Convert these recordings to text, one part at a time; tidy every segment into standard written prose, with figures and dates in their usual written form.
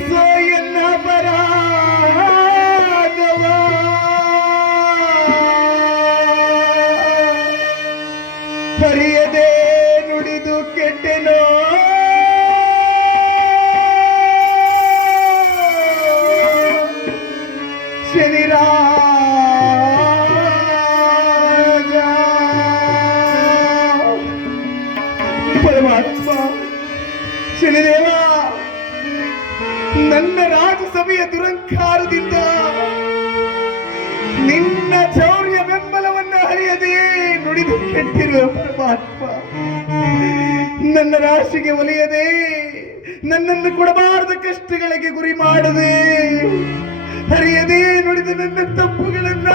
ಕ್ಷಮಿಸೋ ಎನ್ನ ಅಪರಾಧವ ಹರಿಯದೆ ನುಡಿದು ಕೆಟ್ಟೆನೋ ಶನಿರಾಜ ಪರಮಾತ್ಮ ಶನಿದೇವ ನನ್ನ ರಾಜಸಭೆಯ ದುರಂಕಾರದಿಂದ ನಿನ್ನ ಶೌರ್ಯ ಬೆಂಬಲವನ್ನು ಹರಿಯದೆ ನುಡಿದು ಕೆಟ್ಟಿರುವ ಪರಮಾತ್ಮ ನನ್ನ ರಾಶಿಗೆ ಒಲಿಯದೆ ನನ್ನನ್ನು ಕೊಡಬಾರದ ಕಷ್ಟಗಳಿಗೆ ಗುರಿ ಮಾಡದೆ ಹರಿಯದೆ ನುಡಿದ ನನ್ನ ತಪ್ಪುಗಳನ್ನ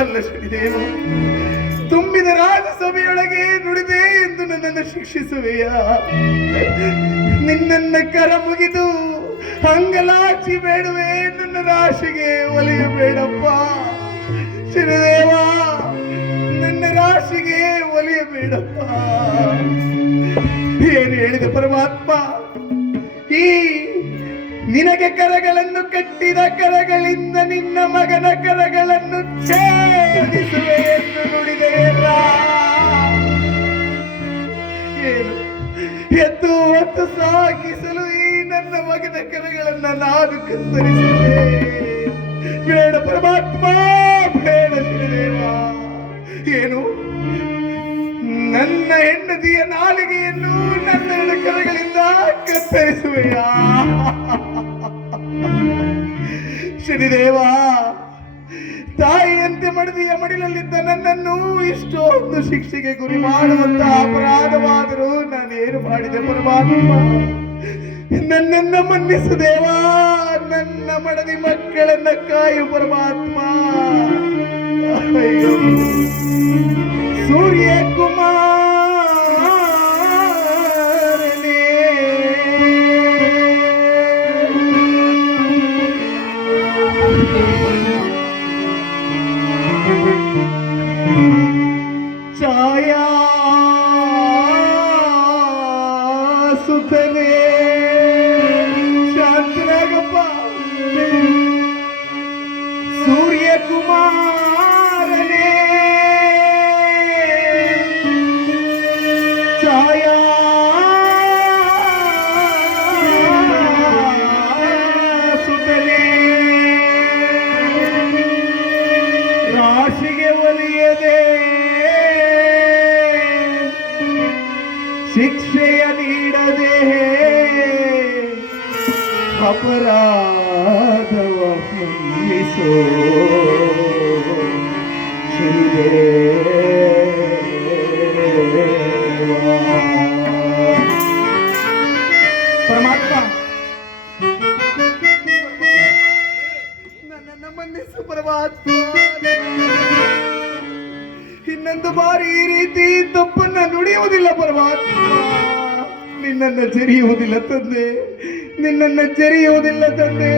ಅಲ್ಲ ಶನಿದೇವ ತುಂಬಿದ ರಾಜಸಭೆಯೊಳಗೆ ನುಡಿದೆ ಎಂದು ನನ್ನನ್ನು ಶಿಕ್ಷಿಸುವೆಯ ನಿನ್ನನ್ನ ಕರ ಮುಗಿದು ಹಂಗಲಾಚಿ ಬೇಡುವೆ ನನ್ನ ರಾಶಿಗೆ ಒಲಿಯಬೇಡಪ್ಪ ಶನಿದೇವ ನನ್ನ ರಾಶಿಗೆ ಒಲಿಯಬೇಡಪ್ಪ ಏನು ಹೇಳಿದ ಪರಮಾತ್ಮ ಈ ನಿನಗೆ ಕರಗಳನ್ನು ಕಟ್ಟಿದ ಕರಗಳಿಂದ ನಿನ್ನ ಮಗನ ಕರಗಳನ್ನು ಛೇದಿಸುವೆ ಎಂದು ನುಡಿದೆಯಲ್ಲ ಏನು ಎದ್ದು ಹೊತ್ತು ಸಾಗಿಸಲು ಈ ನನ್ನ ಮಗನ ಕರಗಳನ್ನ ನಾನು ಕತ್ತರಿಸಿದೆ ಬೇಡ ಪರಮಾತ್ಮ ಬೇಡ ಶಿವದೇವ ಏನು ನನ್ನ ಹೆಂಡತಿಯ ನಾಲಿಗೆಯನ್ನು ನನ್ನ ಕರಗಳಿಂದ ಕತ್ತರಿಸುವೆಯಾ ಶನಿದೇವ ತಾಯಿಯಂತೆ ಮಡದಿಯ ಮಡಿಲಲ್ಲಿದ್ದ ನನ್ನನ್ನು ಇಷ್ಟೊಂದು ಶಿಕ್ಷೆಗೆ ಗುರಿ ಮಾಡುವಂತ ಅಪರಾಧವಾದರೂ ನಾನೇನು ಮಾಡಿದೆ ಪರಮಾತ್ಮ ನನ್ನನ್ನು ಮನ್ನಿಸು ದೇವ ನನ್ನ ಮಡದಿ ಮಕ್ಕಳನ್ನ ಕಾಯು ಪರಮಾತ್ಮ ಅಯ್ಯೋ ಸೂರ್ಯ ಕುಮಾರನೇ ಛಾಯಾ ಸುತನೇ ಶಾಂತರಾಗಪ್ಪ ಸೂರ್ಯ ಕುಮಾರನೇ ಛಾಯಾ ಸುತನೇ ರಾಶಿಗೆ ಒಲಿಯದೆ ಶಿಕ್ಷೆಯ ನೀಡದೆ ಅಪರಾಧವ ಮನ್ನಿಸೋ ಪರಮಾತ್ಮ ನನ್ನನ್ನು ಮನ್ನಿಸು ಪರಮಾತ್ಮ ಇನ್ನೊಂದು ಬಾರಿ ಈ ರೀತಿ ತಪ್ಪನ್ನ ನುಡಿಯುವುದಿಲ್ಲ ಪರಮಾತ್ಮ ನಿನ್ನನ್ನು ಜರಿಯುವುದಿಲ್ಲ ತಂದೆ ನಿನ್ನನ್ನು ಜರಿಯುವುದಿಲ್ಲ ತಂದೆ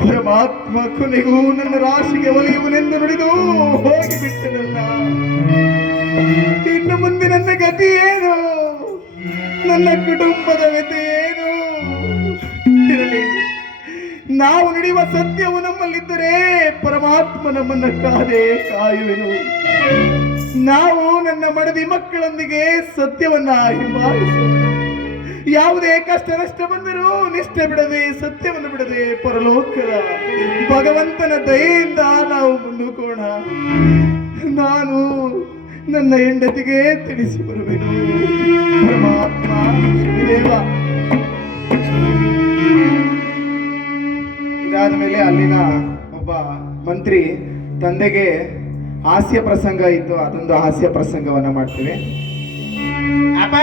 ಪರಮಾತ್ಮ ಕೊನೆಗೂ ನನ್ನ ರಾಶಿಗೆ ಒಲಿಯುವನೆಂದು ನುಡಿದು ಹೋಗಿಬಿಟ್ಟನಲ್ಲ ಇನ್ನು ಮುಂದೆ ನನ್ನ ಗತಿ ಏನು ನನ್ನ ಕುಟುಂಬದ ವ್ಯತೆ ಏನು ಇರಲಿ ನಾವು ನುಡಿಯುವ ಸತ್ಯವು ನಮ್ಮಲ್ಲಿದ್ದರೆ ಪರಮಾತ್ಮ ನಮ್ಮನ್ನ ಕಾಯುವೆನು ನಾವು ನನ್ನ ಮಡದಿ ಮಕ್ಕಳೊಂದಿಗೆ ಸತ್ಯವನ್ನ ಹಿಂಬಾಲಿಸುವ ಯಾವುದೇ ಕಷ್ಟ ನಷ್ಟ ಬಂದರೂ ನಿಷ್ಠೆ ಬಿಡದೆ ಸತ್ಯವನ್ನು ಬಿಡದೆ ಪರಲೋಕದ ಭಗವಂತನ ದಯೆಯಿಂದ ನಾವು ಮುಂದೂಕೋಣ ನಾನು ನನ್ನ ಹೆಂಡತಿಗೆ ತಿಳಿಸಿ ಬರುವೆನು ಪರಮಾತ್ಮ ದೇವ ಇದಾದ ಮೇಲೆ ಅಲ್ಲಿನ ಒಬ್ಬ ಮಂತ್ರಿ ತಂದೆಗೆ ಹಾಸ್ಯ ಪ್ರಸಂಗ ಇತ್ತು ಅದೊಂದು ಹಾಸ್ಯ ಪ್ರಸಂಗವನ್ನ ಮಾಡ್ತೀವಿ. ಅಪ್ಪ